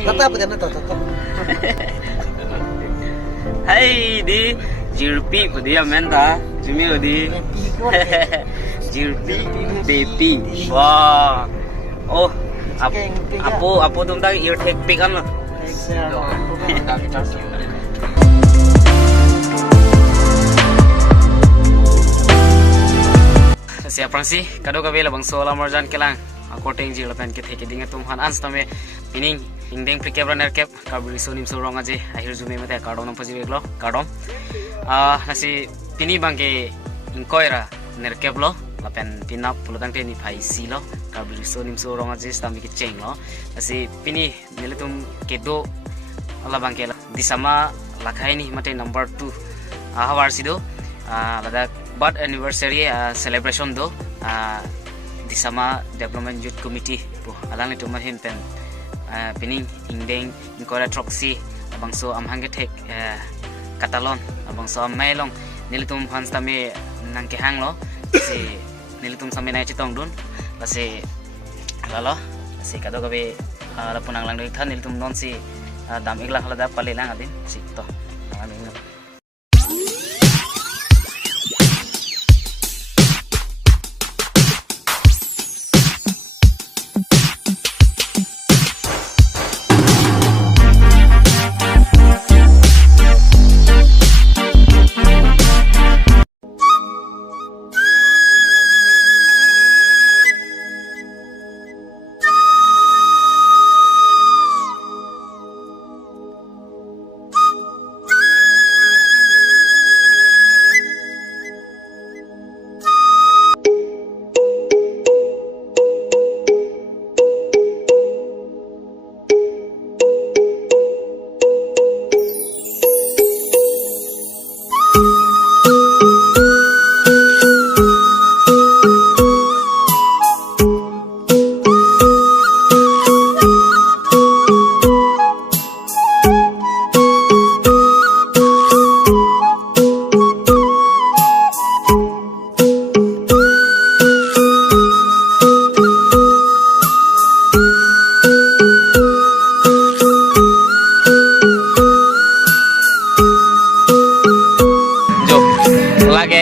Tatap din na to. Hai di jirpi pudi amenta jumi odi jirpi baby wah oh apo tum tak ear take pick an lo siapa sih kado kabel bang sola marjan kelang aku teng jil pen ke theke dinga tum han ans tame pining ingdeng prikep runner cap kabri sonim surong aje akhir jume mate kadom nam paji beglo kadom nasi pini bangke inkoira nerkep lo lapen pinap pulutang te ni phai si lo kabri sonim surong aje stambi ke cheng lo nasi pini neletum kedo ala bangke disama lakhai ni mate number 2 hawar sido lada birth anniversary celebration do disama development youth committee po alang itu mahin pen pining ingdeng ingkora troksi abang so amhang tek katalon abang so mailong nilitum hans tame nangke hang lo si nilitum same nai chitong dun base lalo si kado gabe la punang lang doi than nilitum non si dam igla halada pale lang adin si to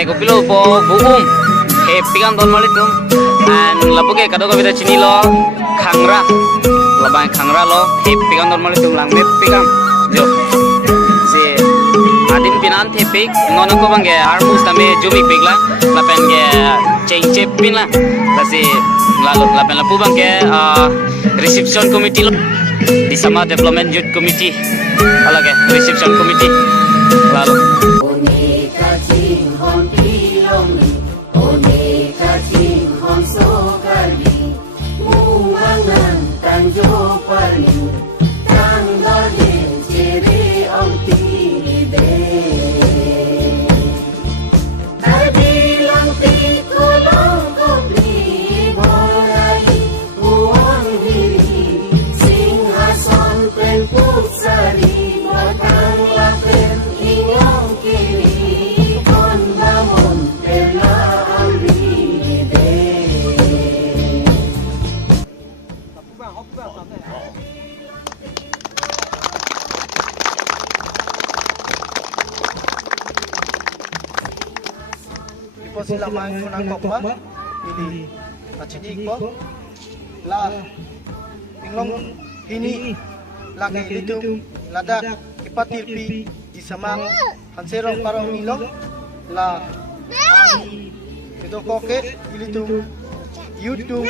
Kopilo po buung happy kan don mali tum and lapuke kado ko bida chini lo khangra labang khangra lo happy kan don mali tum lang me pikam jo se adim pinan the pik non ko bange armus tame jumi pikla lapen ge cheng chep pin la lasi lalu lapen lapu bange reception committee lo di sama development youth committee alage reception committee lalu sila main kunang kokma ini macidi ko la inglong ini lagi itu ladak ipatirpi di sama hanserong parong nilo la itu koke itu YouTube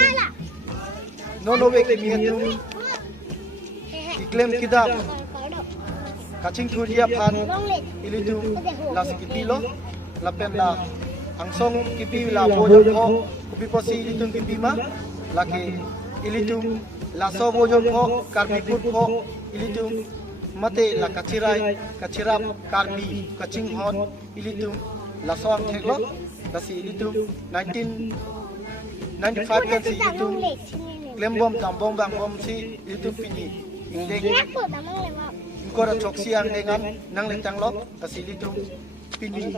nono wek miatu iklem kidap kacing kuria pan itu la sikitilo la penda angsong kipi la bojong ko kupi posi ilitong kipi ma laki ilitong laso bojong ko karbi put ko ilitong mate la kachirap karbi kaching hon ilitong laso ang theklo lasi ilitong 1995 kan si ilitong klembom tambong bangom si ilitong pini ingdeng ingkora choksi ang dengan nang letang lo lasi ilitong pini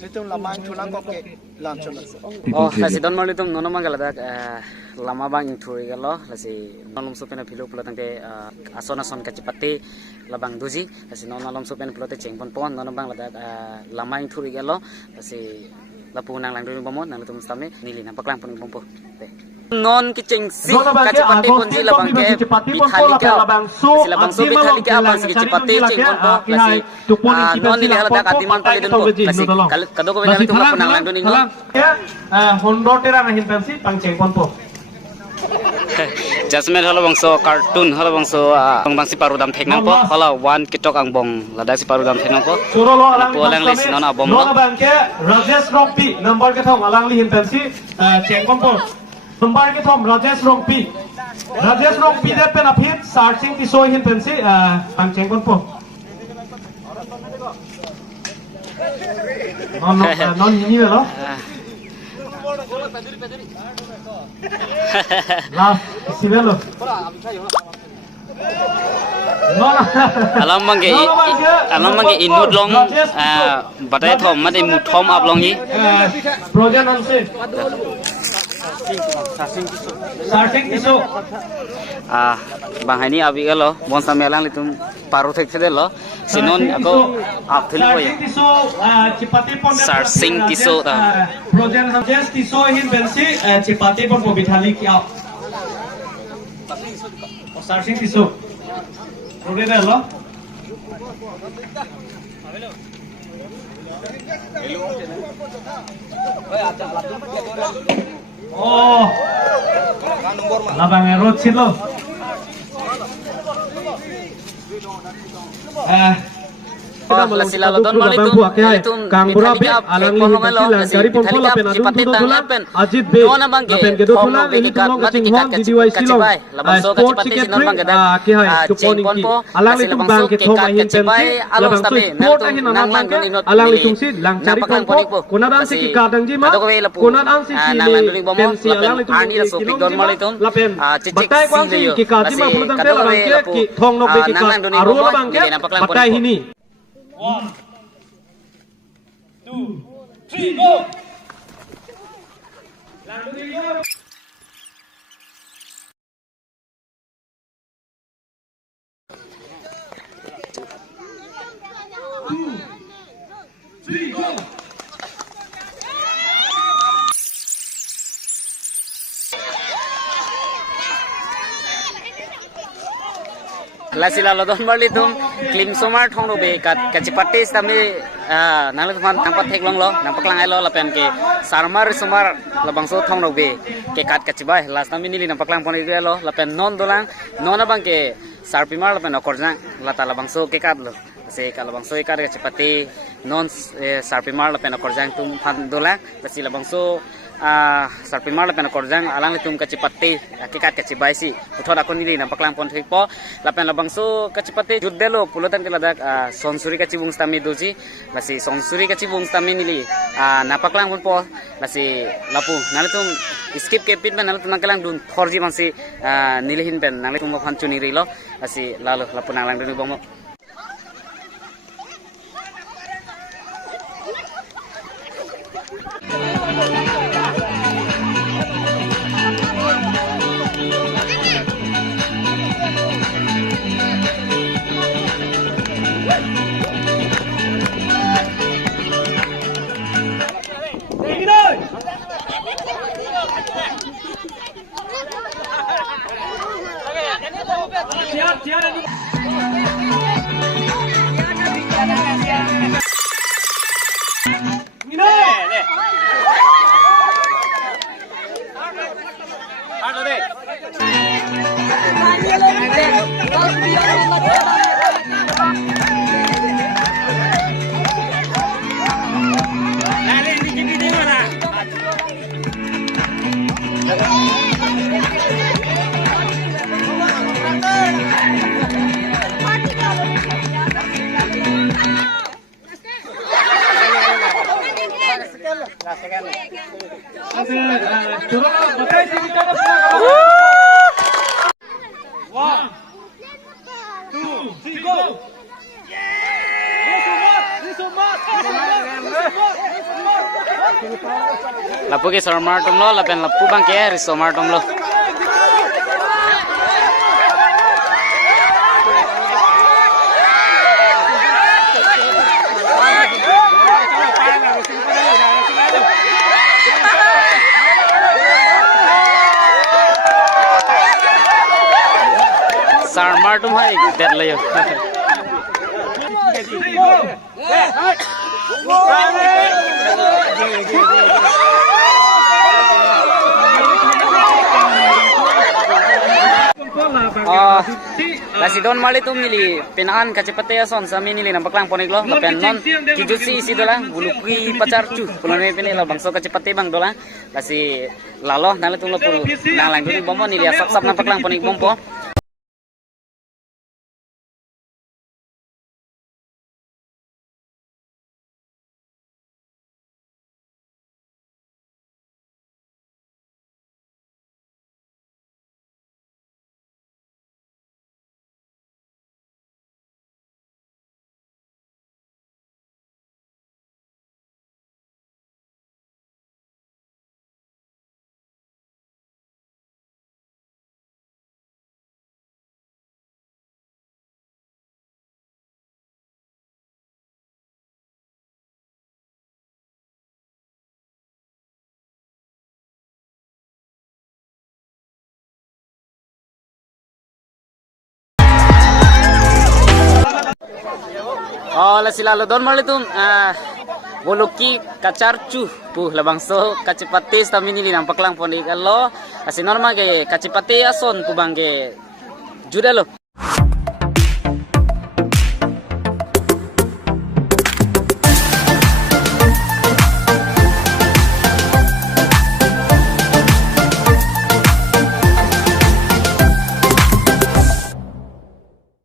Itu lama tulang kok ke lancur lah. Oh, lasi don mali tum nono mangala dak lama bang inturi galo lasi nonom supena pilu pulo tangke ason kacipati labang duji lasi nonom supena pulo te cengpon pon nono bang ladak lama inturi galo lasi lapu nang lang dulu bomon nang tum stame nili nampak lang pun bompo non kiceng si kacipati pun ji labang ke bithalika lasi labang su bithalika abang si kacipati cengpon po lasi non nili haladak adiman pali dun po lasi kado ko bela tum lapu nang lang dun ingon Hondotera na hintansi pang cengpon po. Jasmine halo bangso cartoon halo bangso bangsi parudam theknang po halo one kitok ang bong lada si parudam theknang po Surolo alang po alang lesi nona bom Nona bangke Rajesh Rompi number ke thong alang li hintansi cengpon po. Number ke thong Rajesh Rompi de pen apit searching ti soy hintansi pang cengpon po. Non ini lo. Lah, sibelo. alam mangge inmut long batai thom mate mut thom ap long yi Projan anse. Starting iso. bang hani abi galo bon samelang litum paru thek thede lo sinon ako ap thili ko ya Tiso cipati pon. Sarsing tiso ta Projan Rajesh tiso hin bensi cipati pon po bithali ki aw. Sarsing tiso. Projan lo. Oh, labang erot silo. lasi lalo don mali tum Kangbura be alang li hilang dari pon lapen adun tudo dolan Ajit be lapen gedo dolan ini tulong kacing hon di diwai silong sport ticket ring ki hai kupon ki alang li tum bang ke thoma hin pensi labang tu sport ahin anak bang alang li tum si lang cari pon konadan si ki kadang ji ma konadan si ki pensi alang li tum silong lapen batai kwang si ki kadang ma pulutan pe labang ke ki thong no be ki kadang aru labang ke batai hini 1, 2, 3, go! lasi lalo don mali tum klim somar thong no be kacipati stami nang tum nampak thek long lo nampak lang ai lo lapen ke sarmar somar labang so thong no be ke kat kacibai last nami nili nampak lang poni lo lapen non dolang non abang ke sarpimar lapen okorjang lata labang so ke kat lo se kalabang so ikat kacipati non sarpimar lapen okorjang tum phan dolang lasi labang so sarpimar lapen okorjang alang tum kacipati kikat kacibai si uthor akon nili nampak lang pon thek po lapen labang so kacipati juddelo pulotan ke ladak sonsuri kacibung stami doji lasi sonsuri kacibung stami nili nampak lang pon po lasi lapu nalitum skip ke pit ben nalitum nangkelang dun thorji mansi nilihin ben nalitum phan chuni rilo lasi lalu lapu nang lang dun bomo lapu ke sarmar tum lo lapen lapu bang ke risomar tum lo. Sarmar tum hai der layo. Lasi don mali tu mili penahan kacepate ya son sami nili nampak lang ponik lo lapen non kijusi isi dola buluki pacar cu pulone pini lo bangso kacepate bang dola lasi lalo nale tu lo pul nang lang dulu bombo nili asap sap nampak lang ponik bombo. Oh, lasi lalo don mali tu buluki kacarcu puh labangso kacepate stamini li nampak lang ponik lo lasi normal ke kacepate ason pu bangge juda lo.